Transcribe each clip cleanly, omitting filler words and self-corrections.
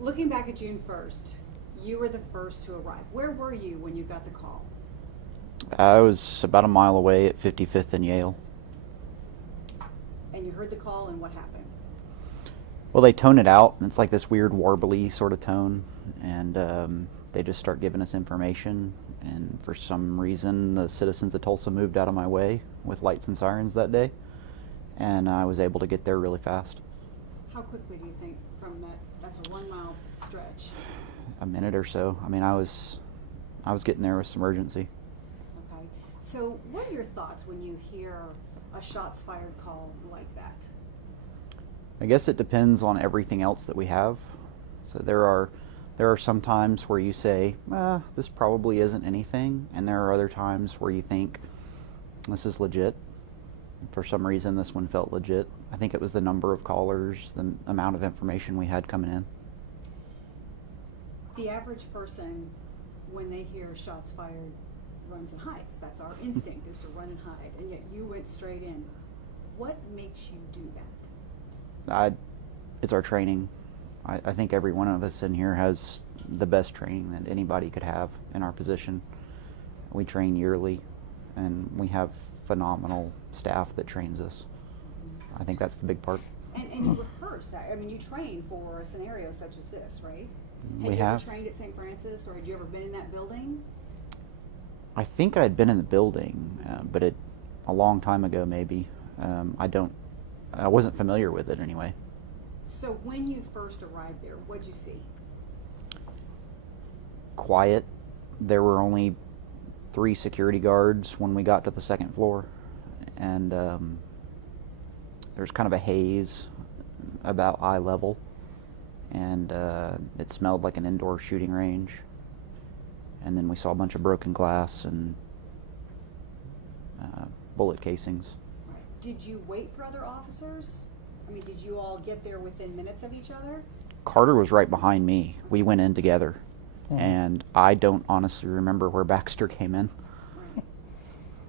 Looking back at June 1st, you were the first to arrive. Where were you when you got the call? I was about a mile away at 55th and Yale. And you heard the call, and what happened? Well, they tone it out, and it's like this weird warbly sort of tone, and they just start giving us information. And for some reason, the citizens of Tulsa moved out of my way with lights and sirens that day, and I was able to get there really fast. How quickly do you think from that's a 1 mile stretch? A minute or so. I mean, I was getting there with some urgency. Okay. So what are your thoughts when you hear a shots fired call like that? I guess it depends on everything else that we have. So there are some times where you say, this probably isn't anything, and there are other times where you think, this is legit. For some reason, this one felt legit. I think it was the number of callers, the amount of information we had coming in. The average person, when they hear shots fired, runs and hides. That's our instinct, is to run and hide, and yet you went straight in. What makes you do that? It's our training. I think every one of us in here has the best training that anybody could have in our position. We train yearly, and we have phenomenal staff that trains us. I think that's the big part. And you rehearse. I mean, you train for a scenario such as this, right? We Had you have. ever trained at St. Francis, or had you ever been in that building? I think I had been in the building, but a long time ago maybe. I wasn't familiar with it anyway. So when you first arrived there, what'd you see? Quiet. There were only 3 security guards when we got to the second floor, and there was kind of a haze about eye level, and it smelled like an indoor shooting range. And then we saw a bunch of broken glass and bullet casings. Right. Did you wait for other officers? I mean, did you all get there within minutes of each other? Carter was right behind me. We went in together, and I don't honestly remember where Baxter came in. Right.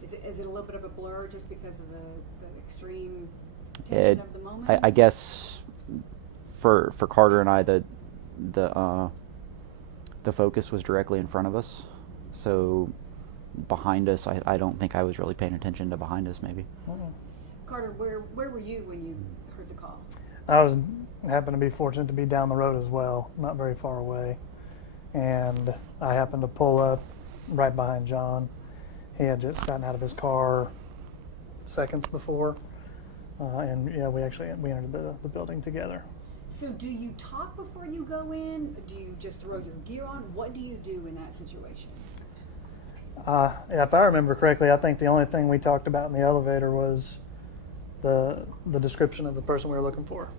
Is it a little bit of a blur just because of the extreme tension of the moment? I guess for Carter and I, the focus was directly in front of us, so behind us, I don't think I was really paying attention to behind us maybe. Carter, where were you when you heard the call? I happened to be fortunate to be down the road as well, not very far away, and I happened to pull up right behind John. He had just gotten out of his car seconds before, and yeah, we entered the building together. So do you talk before you go in? Do you just throw your gear on? What do you do in that situation? Yeah, if I remember correctly, I think the only thing we talked about in the elevator was the description of the person we were looking for.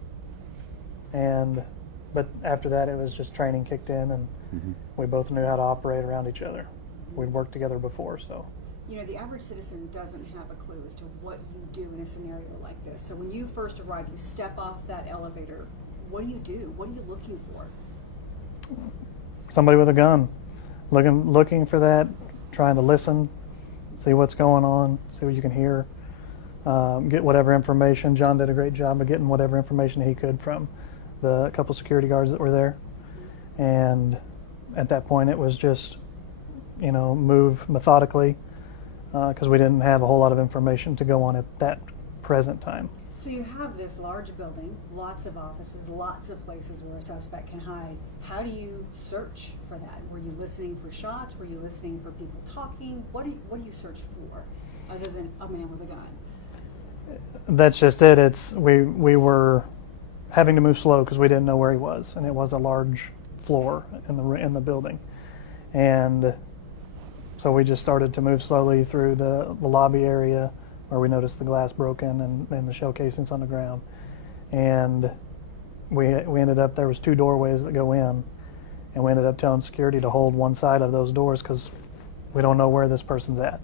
But after that, it was just training kicked in, and we both knew how to operate around each other. We'd worked together before, so. You know, the average citizen doesn't have a clue as to what you do in a scenario like this. So when you first arrive, you step off that elevator. What do? What are you looking for? Somebody with a gun, looking for that, trying to listen, see what's going on, see what you can hear, get whatever information. John did a great job of getting whatever information he could from the couple security guards that were there. And at that point, it was just, move methodically, because we didn't have a whole lot of information to go on at that present time. So you have this large building, lots of offices, lots of places where a suspect can hide. How do you search for that? Were you listening for shots? Were you listening for people talking? What do you search for, other than a man with a gun? That's just it. We were having to move slow because we didn't know where he was, and it was a large floor in the building, and so we just started to move slowly through the lobby area, where we noticed the glass broken and the shell casings on the ground. And we ended up, there was 2 doorways that go in, and we ended up telling security to hold one side of those doors because we don't know where this person's at.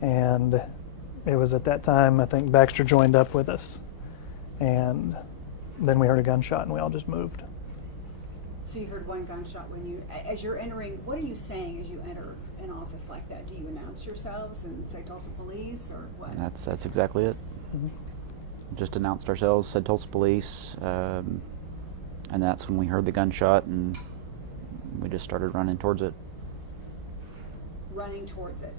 And it was at that time, I think Baxter joined up with us. And then we heard a gunshot and we all just moved. So you heard one gunshot as you're entering. What are you saying as you enter an office like that? Do you announce yourselves and say Tulsa Police, or what? That's exactly it. Just announced ourselves, said Tulsa Police. And that's when we heard the gunshot, and we just started running towards it. Running towards it.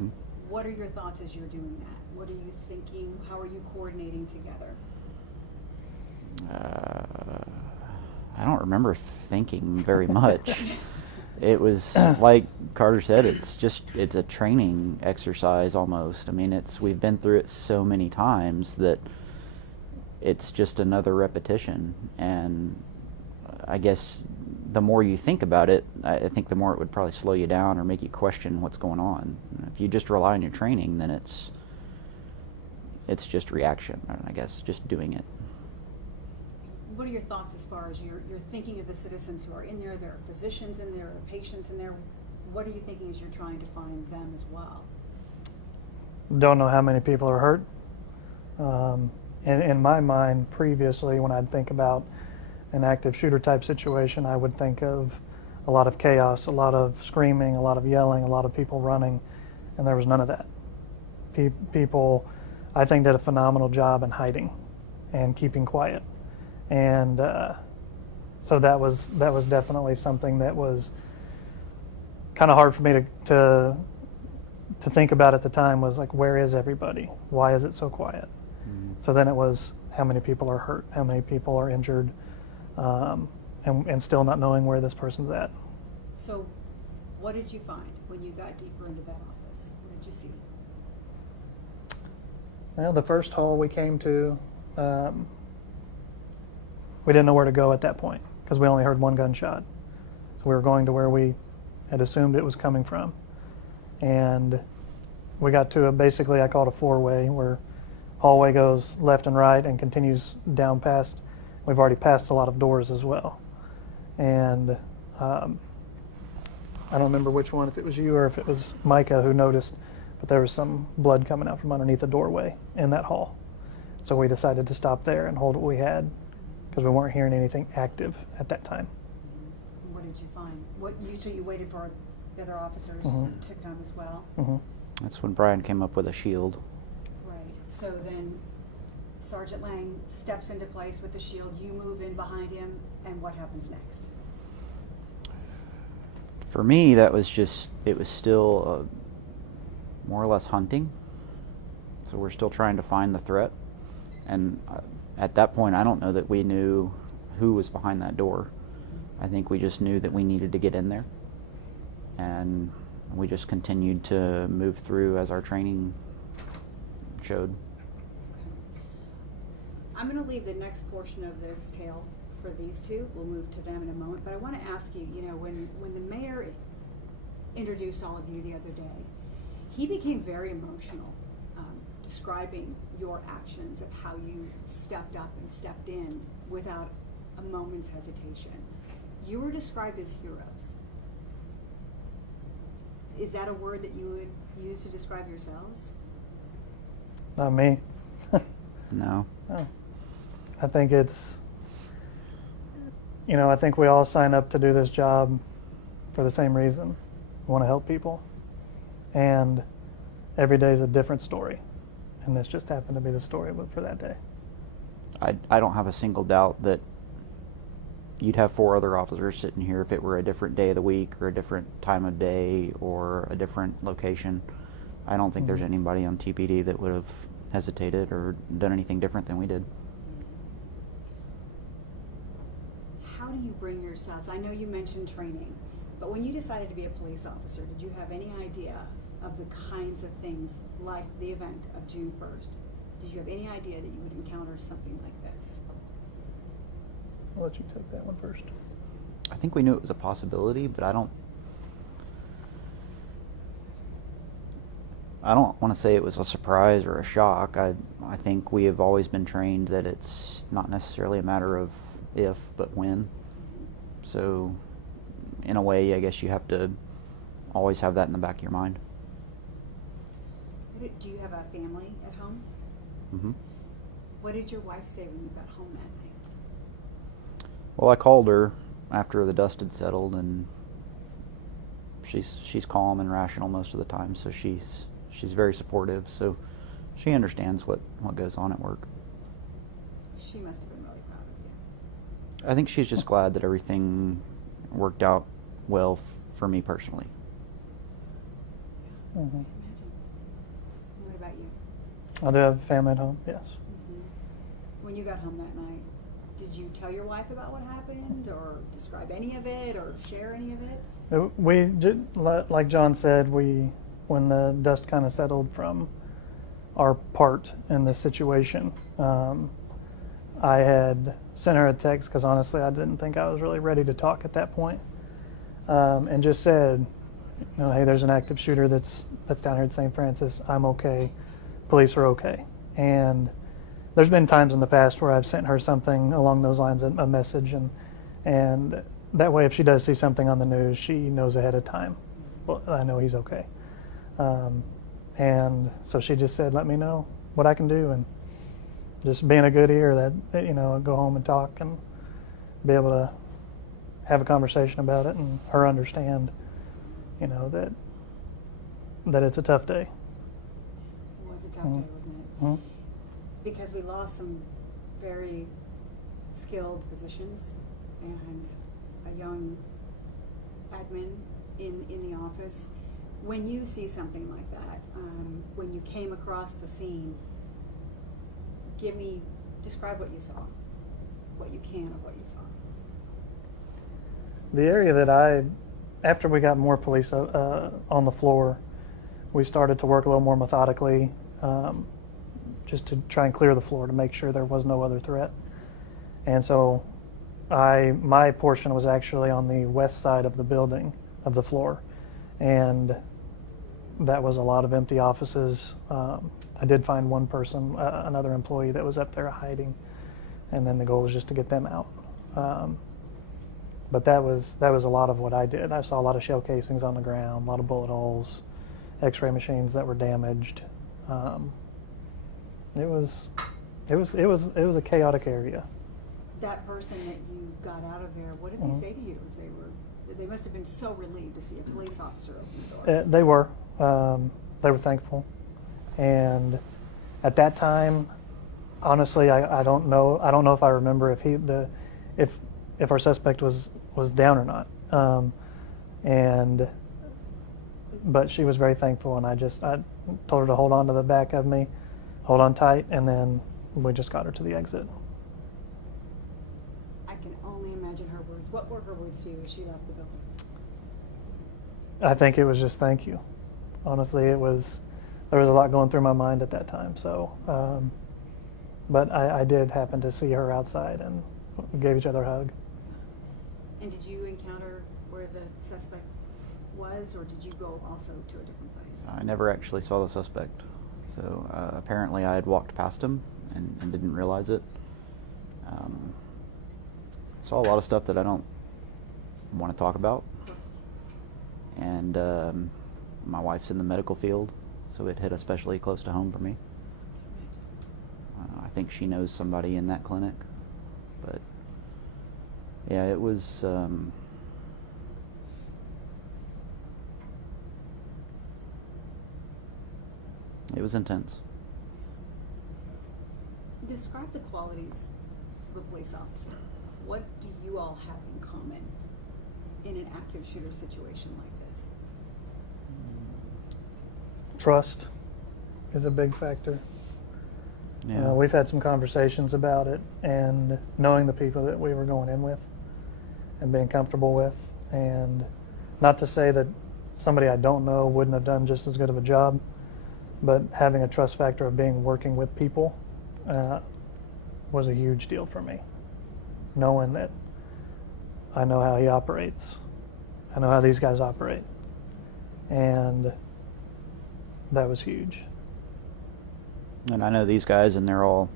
Mhm. What are your thoughts as you're doing that? What are you thinking? How are you coordinating together? I don't remember thinking very much. It was like Carter said, it's a training exercise almost. I mean, we've been through it so many times that it's just another repetition. And I guess the more you think about it, I think the more it would probably slow you down or make you question what's going on. If you just rely on your training, then it's just reaction, I guess, just doing it. What are your thoughts as far as you're thinking of the citizens who are in there? There are physicians in there, there are patients in there. What are you thinking as you're trying to find them as well? Don't know how many people are hurt. In my mind, previously, when I'd think about an active shooter type situation, I would think of a lot of chaos, a lot of screaming, a lot of yelling, a lot of people running, and there was none of that. People, I think, did a phenomenal job in hiding and keeping quiet. And so that was definitely something that was kind of hard for me to think about at the time. Was like, where is everybody? Why is it so quiet? Mm-hmm. So then it was, how many people are hurt? How many people are injured? And still not knowing where this person's at. So what did you find when you got deeper into that office? What did you see? Well, the first hall we came to, we didn't know where to go at that point because we only heard one gunshot. So we were going to where we had assumed it was coming from. And we got to basically, I call it a four-way, where hallway goes left and right and continues down past. We've already passed a lot of doors as well. And I don't remember which one, if it was you or if it was Micah who noticed, but there was some blood coming out from underneath the doorway in that hall. So we decided to stop there and hold what we had, because we weren't hearing anything active at that time. What did you find? So you waited for the other officers Mm-hmm. to come as well? Mm-hmm. That's when Brian came up with a shield. Right. So then Sergeant Lang steps into place with the shield. You move in behind him, and what happens next? For me, it was still more or less hunting. So we're still trying to find the threat. And at that point, I don't know that we knew who was behind that door. I think we just knew that we needed to get in there. And we just continued to move through as our training showed. I'm going to leave the next portion of this tale for these two. We'll move to them in a moment. But I want to ask you, when the mayor introduced all of you the other day, he became very emotional, describing your actions of how you stepped up and stepped in without a moment's hesitation. You were described as heroes. Is that a word that you would use to describe yourselves? Not me. No. No. I think it's, I think we all sign up to do this job for the same reason. We want to help people. And every day is a different story. And this just happened to be the story for that day. I don't have a single doubt that you'd have 4 other officers sitting here if it were a different day of the week or a different time of day or a different location. I don't think there's anybody on TPD that would have hesitated or done anything different than we did. How do you bring yourselves? I know you mentioned training, but when you decided to be a police officer, did you have any idea of the kinds of things like the event of June 1st? Did you have any idea that you would encounter something like this? I'll let you take that one first. I think we knew it was a possibility, but I don't want to say it was a surprise or a shock. I think we have always been trained that it's not necessarily a matter of if, but when. So, in a way, I guess you have to always have that in the back of your mind. Do you have a family at home? Mm-hmm. What did your wife say when you got home that night? Well, I called her after the dust had settled, and she's calm and rational most of the time, so she's very supportive, so she understands what goes on at work. She must have been really proud of you. I think she's just glad that everything worked out well for me personally. Mhm. Imagine. What about you? I do have family at home, yes. When you got home that night, did you tell your wife about what happened, or describe any of it, or share any of it? Like John said, when the dust kind of settled from our part in this situation, I had sent her a text because honestly I didn't think I was really ready to talk at that point, and just said, hey, there's an active shooter that's down here at St. Francis. I'm okay. Police are okay. And there's been times in the past where I've sent her something along those lines, a message, and that way if she does see something on the news, she knows ahead of time. Well, I know he's okay. And so she just said, let me know what I can do, and just being a good ear that go home and talk and be able to have a conversation about it and her understand, that it's a tough day. It was a tough Mhm. day, wasn't it? Mhm. Because we lost some very skilled physicians and a young admin in the office. When you see something like that, when you came across the scene, describe what you saw, what you can of what you saw. The area that after we got more police on the floor, we started to work a little more methodically, just to try and clear the floor to make sure there was no other threat. And so my portion was actually on the west side of the building, of the floor, and that was a lot of empty offices. I did find one person, another employee that was up there hiding, and then the goal was just to get them out. But that was a lot of what I did. I saw a lot of shell casings on the ground, a lot of bullet holes, X-ray machines that were damaged. It was a chaotic area. That person that you got out of there, what did Mhm. they say to you as they must have been so relieved to see a police officer open the door? They were thankful, and at that time, honestly, I don't know if I remember if our suspect was down or not, but she was very thankful, and I told her to hold on to the back of me, hold on tight, and then we just got her to the exit. I can only imagine her words. What were her words to you as she left the building? I think it was just thank you. Honestly, there was a lot going through my mind at that time. So, but I did happen to see her outside, and we gave each other a hug. And did you encounter where the suspect was, or did you go also to a different place? I never actually saw the suspect, so apparently I had walked past him and didn't realize it. Saw a lot of stuff that I don't want to talk about, Of course. and my wife's in the medical field, so it hit especially close to home for me. I think she knows somebody in that clinic, but yeah, it was intense. Describe the qualities of a police officer. What do you all have in common in an active shooter situation like this? Trust is a big factor. Yeah. We've had some conversations about it, and knowing the people that we were going in with and being comfortable with, and not to say that somebody I don't know wouldn't have done just as good of a job, but having a trust factor of working with people was a huge deal for me. Knowing that I know how he operates, I know how these guys operate, and that was huge. And I know these guys, and they're all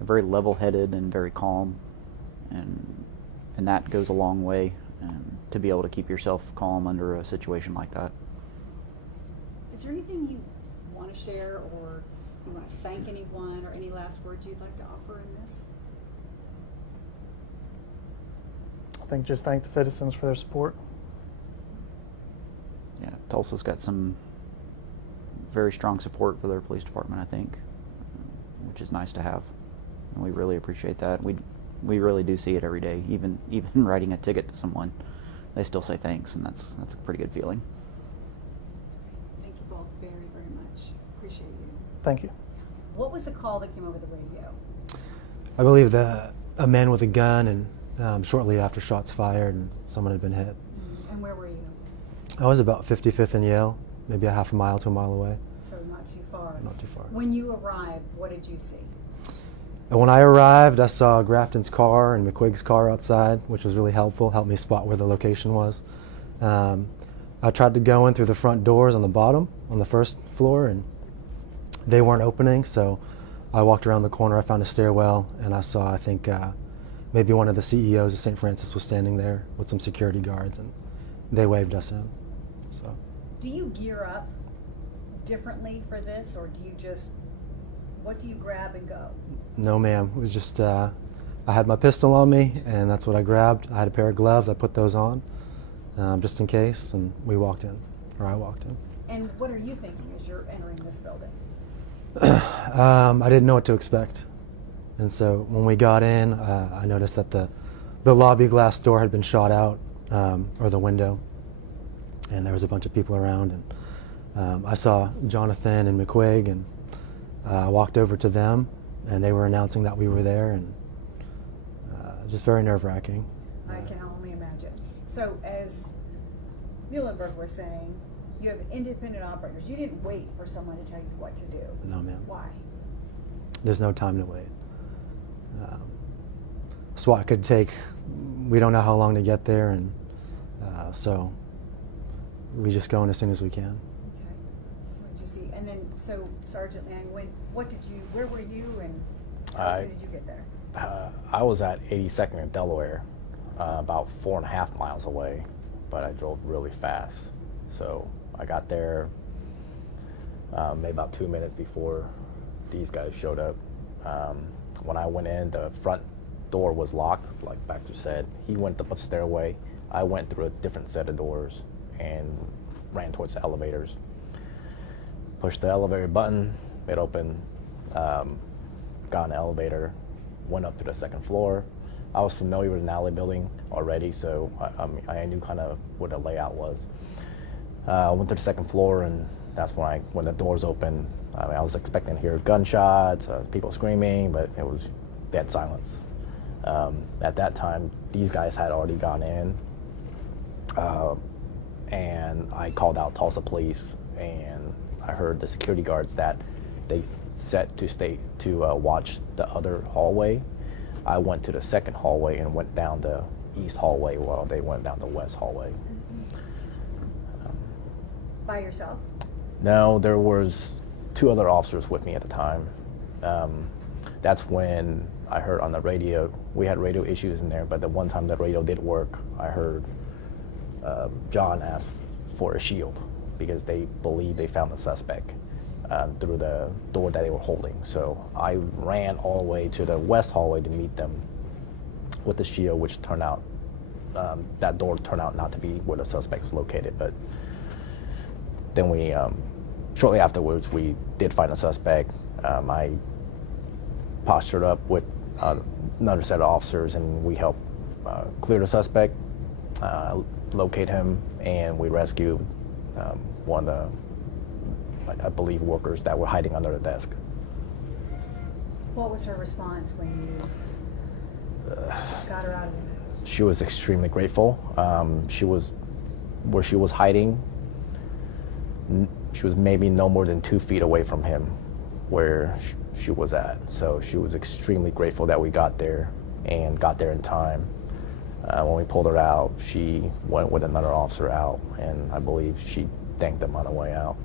very level-headed and very calm, and that goes a long way, to be able to keep yourself calm under a situation like that. Is there anything you want to share, or you want to thank anyone, or any last words you'd like to offer in this? I think just thank the citizens for their support. Yeah, Tulsa's got some very strong support for their police department, I think, which is nice to have, and we really appreciate that. we really do see it every day. Even writing a ticket to someone, they still say thanks, and that's a pretty good feeling. Thank you both very, very much. Appreciate you. Thank you. What was the call that came over the radio? I believe that a man with a gun, and shortly after shots fired, and someone had been hit. And where were you? I was about 55th and Yale, maybe a half a mile to a mile away. So not too far. Not too far. When you arrived, what did you see? And when I arrived, I saw Grafton's car and McQuigg's car outside, which was really helpful, helped me spot where the location was. I tried to go in through the front doors on the bottom, on the first floor, and they weren't opening, so I walked around the corner, I found a stairwell, and I saw, I think, maybe one of the CEOs of Saint Francis was standing there with some security guards, and they waved us in. So. Do you gear up differently for this, or do you just, what do you grab and go? No, ma'am. It was just, I had my pistol on me, and that's what I grabbed. I had a pair of gloves. I put those on, just in case, and we walked in, or I walked in. And what are you thinking as you're entering this building? I didn't know what to expect. And so when we got in, I noticed that the lobby glass door had been shot out, or the window, and there was a bunch of people around. And I saw Jonathan and McQuigg, and I walked over to them, and they were announcing that we were there, and just very nerve-wracking. I can only imagine. So as Muhlenberg was saying, you have independent operators. You didn't wait for someone to tell you what to do. No, ma'am. Why? There's no time to wait. SWAT could take, we don't know how long to get there, and so we just go in as soon as we can. Okay. What did you see? And then, so Sergeant Lang, where were you, and how soon did you get there? I was at 82nd and Delaware, about 4.5 miles away, but I drove really fast. So I got there maybe about 2 minutes before these guys showed up. When I went in, the front door was locked, like Baxter said. He went up a stairway. I went through a different set of doors and ran towards the elevators. Pushed the elevator button, it opened, got in the elevator, went up to the second floor. I was familiar with an alley building already, so I knew kind of what the layout was. Went to the second floor, and that's when the doors opened. I was expecting to hear gunshots, people screaming, but it was dead silence. At that time, these guys had already gone in, and I called out Tulsa police, and I heard the security guards that they set to watch the other hallway. I went to the second hallway and went down the east hallway while they went down the west hallway. By yourself? No, there was 2 other officers with me at the time. That's when I heard on the radio, we had radio issues in there, but the one time the radio did work, I heard John ask for a shield because they believed they found the suspect through the door that they were holding. So I ran all the way to the west hallway to meet them with the shield, which turned out, that door turned out not to be where the suspect was located. But then we, shortly afterwards, we did find a suspect. I postured up with another set of officers, and we helped clear the suspect, locate him, and we rescued one of the, I believe, workers that were hiding under the desk. What was her response when you got her out of there? She was extremely grateful. She was where she was hiding. She was maybe no more than 2 feet away from him where she was at. So she was extremely grateful that we got there and got there in time. When we pulled her out, she went with another officer out, and I believe she thanked them on the way out.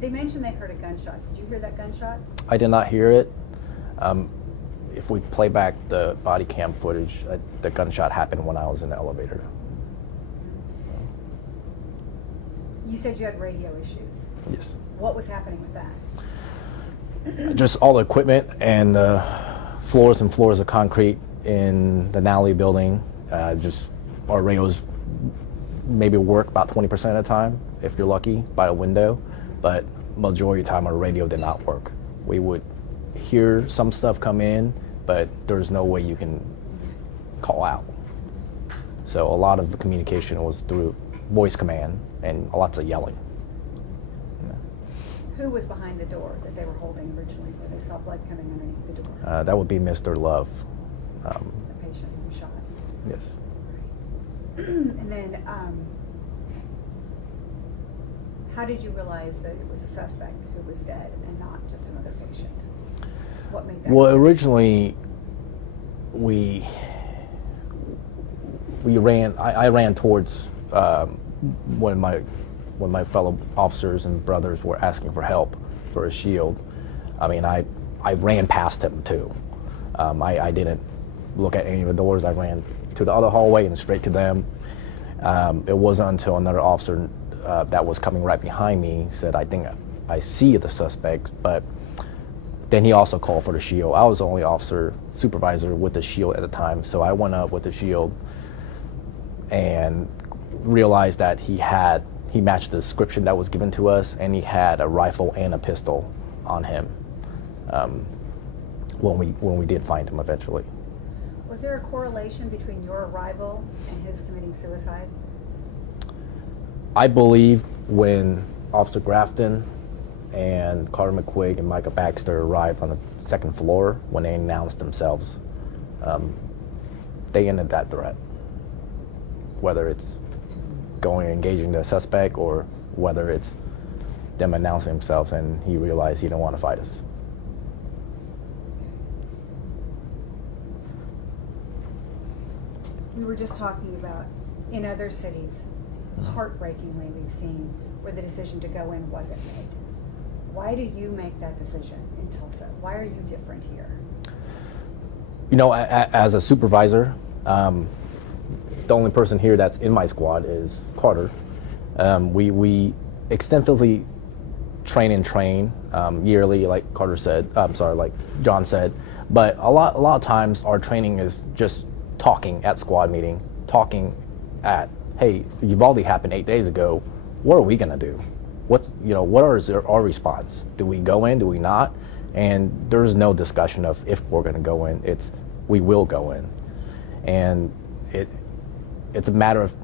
They mentioned they heard a gunshot. Did you hear that gunshot? I did not hear it. If we play back the body cam footage, the gunshot happened when I was in the elevator. You said you had radio issues. Yes. What was happening with that? Just all the equipment and floors and floors of concrete in the Nally building. Just our radios maybe work about 20% of the time, if you're lucky, by a window. But majority of the time, our radio did not work. We would hear some stuff come in, but but there's no way you can call out. So a lot of the communication was through voice command and lots of yelling. Who was behind the door that they were holding originally, where they saw blood coming underneath the door? That would be Mr. Love. The patient who was shot. Yes. And then, how did you realize that it was a suspect who was dead and not just another patient? What made that? Well, originally, I ran towards when my fellow officers and brothers were asking for help for a shield. I mean, I ran past him too. I didn't look at any of the doors. I ran to the other hallway and straight to them. It wasn't until another officer that was coming right behind me said, "I think I see the suspect," but then he also called for the shield. I was the only officer supervisor with the shield at the time, so I went up with the shield and realized that he matched the description that was given to us, and he had a rifle and a pistol on him when we did find him eventually. Was there a correlation between your arrival and his committing suicide? I believe when Officer Grafton and Carter McQuigg and Micah Baxter arrived on the second floor, when they announced themselves, they ended that threat. Whether it's going and engaging the suspect or whether it's them announcing themselves and he realized he didn't want to fight us. We were just talking about in other cities, heartbreakingly we've seen where the decision to go in wasn't made. Why do you make that decision in Tulsa? Why are you different here? You know, as a supervisor, the only person here that's in my squad is Carter. We extensively train yearly, like Carter said. Like John said. But a lot of times our training is just talking at squad meeting, talking at, hey, Uvalde happened 8 days ago. What are we gonna do? What is our response? Do we go in? Do we not? And there's no discussion of if we're gonna go in. It's we will go in, and it's a matter of,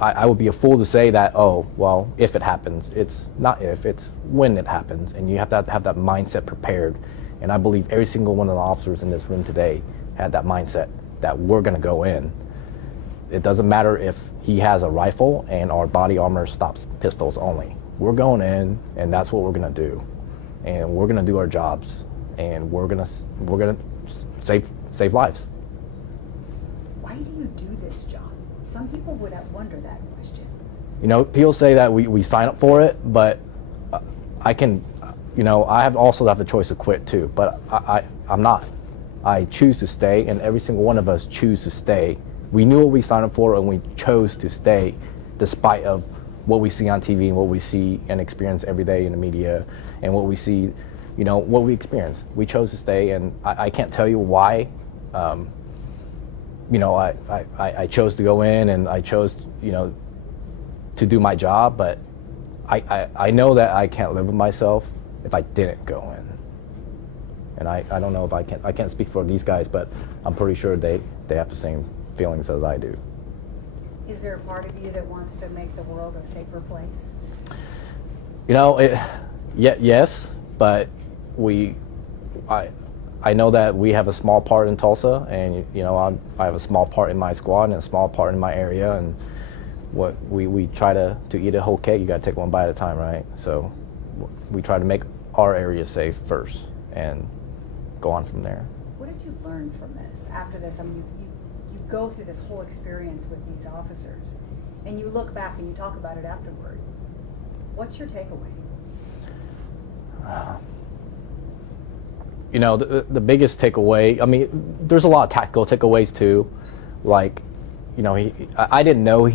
I would be a fool to say that, oh, well, if it happens. It's not if, it's when it happens, and you have to have that mindset prepared. And I believe every single one of the officers in this room today had that mindset that we're gonna go in. It doesn't matter if he has a rifle and our body armor stops pistols only. We're going in, and that's what we're gonna do. And we're gonna do our jobs, and we're gonna save lives. Why do you do this job? Some people would wonder that question. People say that we sign up for it, but I can, I also have the choice to quit too, but I'm not. I choose to stay, and every single one of us choose to stay. We knew what we signed up for, and we chose to stay despite of what we see on TV and what we see and experience every day in the media and what we see, what we experience. We chose to stay, and I can't tell you why. I chose to go in, and I chose, to do my job, but I know that I can't live with myself if I didn't go in. And I don't know if I can't speak for these guys, but I'm pretty sure they have the same feelings as I do. Is there a part of you that wants to make the world a safer place? Yes, but I know that we have a small part in Tulsa, and I have a small part in my squad and a small part in my area, and what we try to eat a whole cake, you got to take one bite at a time, right? So we try to make our area safe first and go on from there. What did you learn from this after this? I mean, you go through this whole experience with these officers, and you look back and you talk about it afterward. What's your takeaway? The biggest takeaway, I mean, there's a lot of tactical takeaways too. Like, I didn't know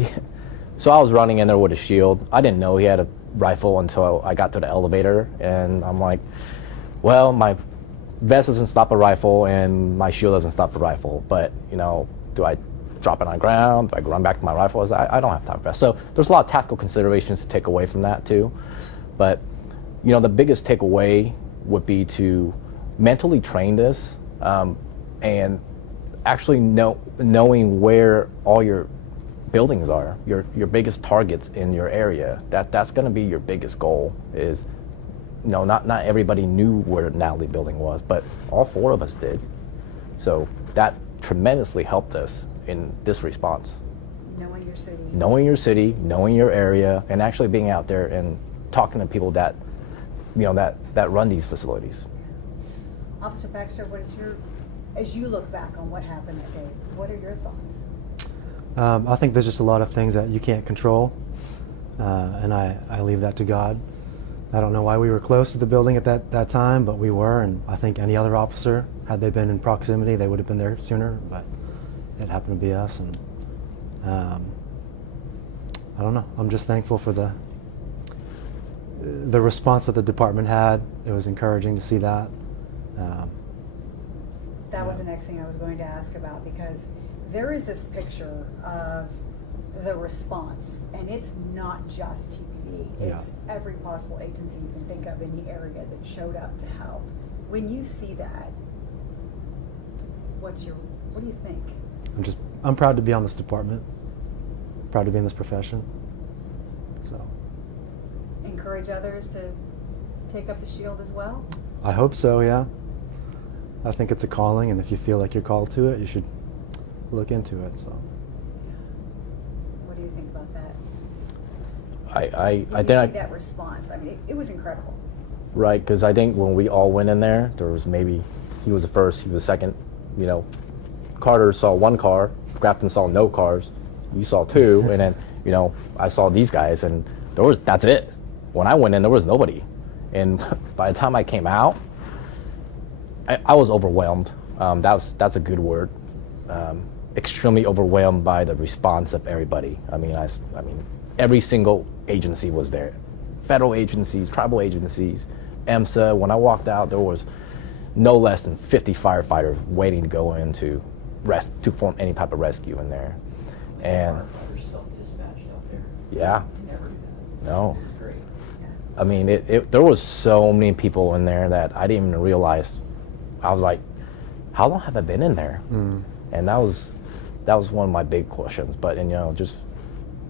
so I was running in there with a shield. I didn't know he had a rifle until I got to the elevator, and I'm like, well, my vest doesn't stop a rifle and my shield doesn't stop a rifle, but do I drop it on the ground? Do I run back to my rifle? I don't have time for that. So there's a lot of tactical considerations to take away from that too. But the biggest takeaway would be to mentally train this And actually knowing where all your buildings are, your biggest targets in your area, that's going to be your biggest goal. Is, not everybody knew where Natalie building was, but all 4 of us did. So that tremendously helped us in this response. Knowing your city. Knowing your city, knowing your area, and actually being out there and talking to people that, that run these facilities. Officer Baxter, as you look back on what happened that day, what are your thoughts? I think there's just a lot of things that you can't control, and I leave that to God. I don't know why we were close to the building at that time, but we were, and I think any other officer, had they been in proximity, they would have been there sooner, but it happened to be us, and I don't know. I'm just thankful for the response that the department had. It was encouraging to see that. That was the next thing I was going to ask about, because there is this picture of the response, and it's not just TPD. It's every possible agency you can think of in the area that showed up to help. When you see that, what do you think? I'm proud to be on this department. Proud to be in this profession. So Encourage others to take up the shield as well? I hope so, yeah. I think it's a calling, and if you feel like you're called to it, you should look into it. So What do you think about that? I When you think see that response, I mean, it was incredible. right, because I think when we all went in there was maybe he was the first, he was the second. Carter saw 1 car, Grafton saw no cars, you saw 2, and then I saw these guys, and that's it. When I went in, there was nobody, and by the time I came out, I was overwhelmed. That's a good word. Extremely overwhelmed by the response of everybody. I mean, every single agency was there. Federal agencies, tribal agencies, EMSA. When I walked out, there was no less than 50 firefighters waiting to go in to perform any type of rescue in there. And Firefighters self-dispatched out there. yeah, Never did that. no. It's great. I mean, there was so many people in there that I didn't even realize. I was like, how long have I been in there? And that was one of my big questions. But just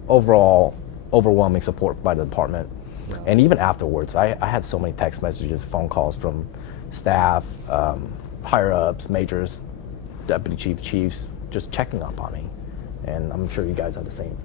overall overwhelming support by the department. And even afterwards, I had so many text messages, phone calls from staff, higher ups, majors, deputy chiefs, just checking up on me. And I'm sure you guys have the same.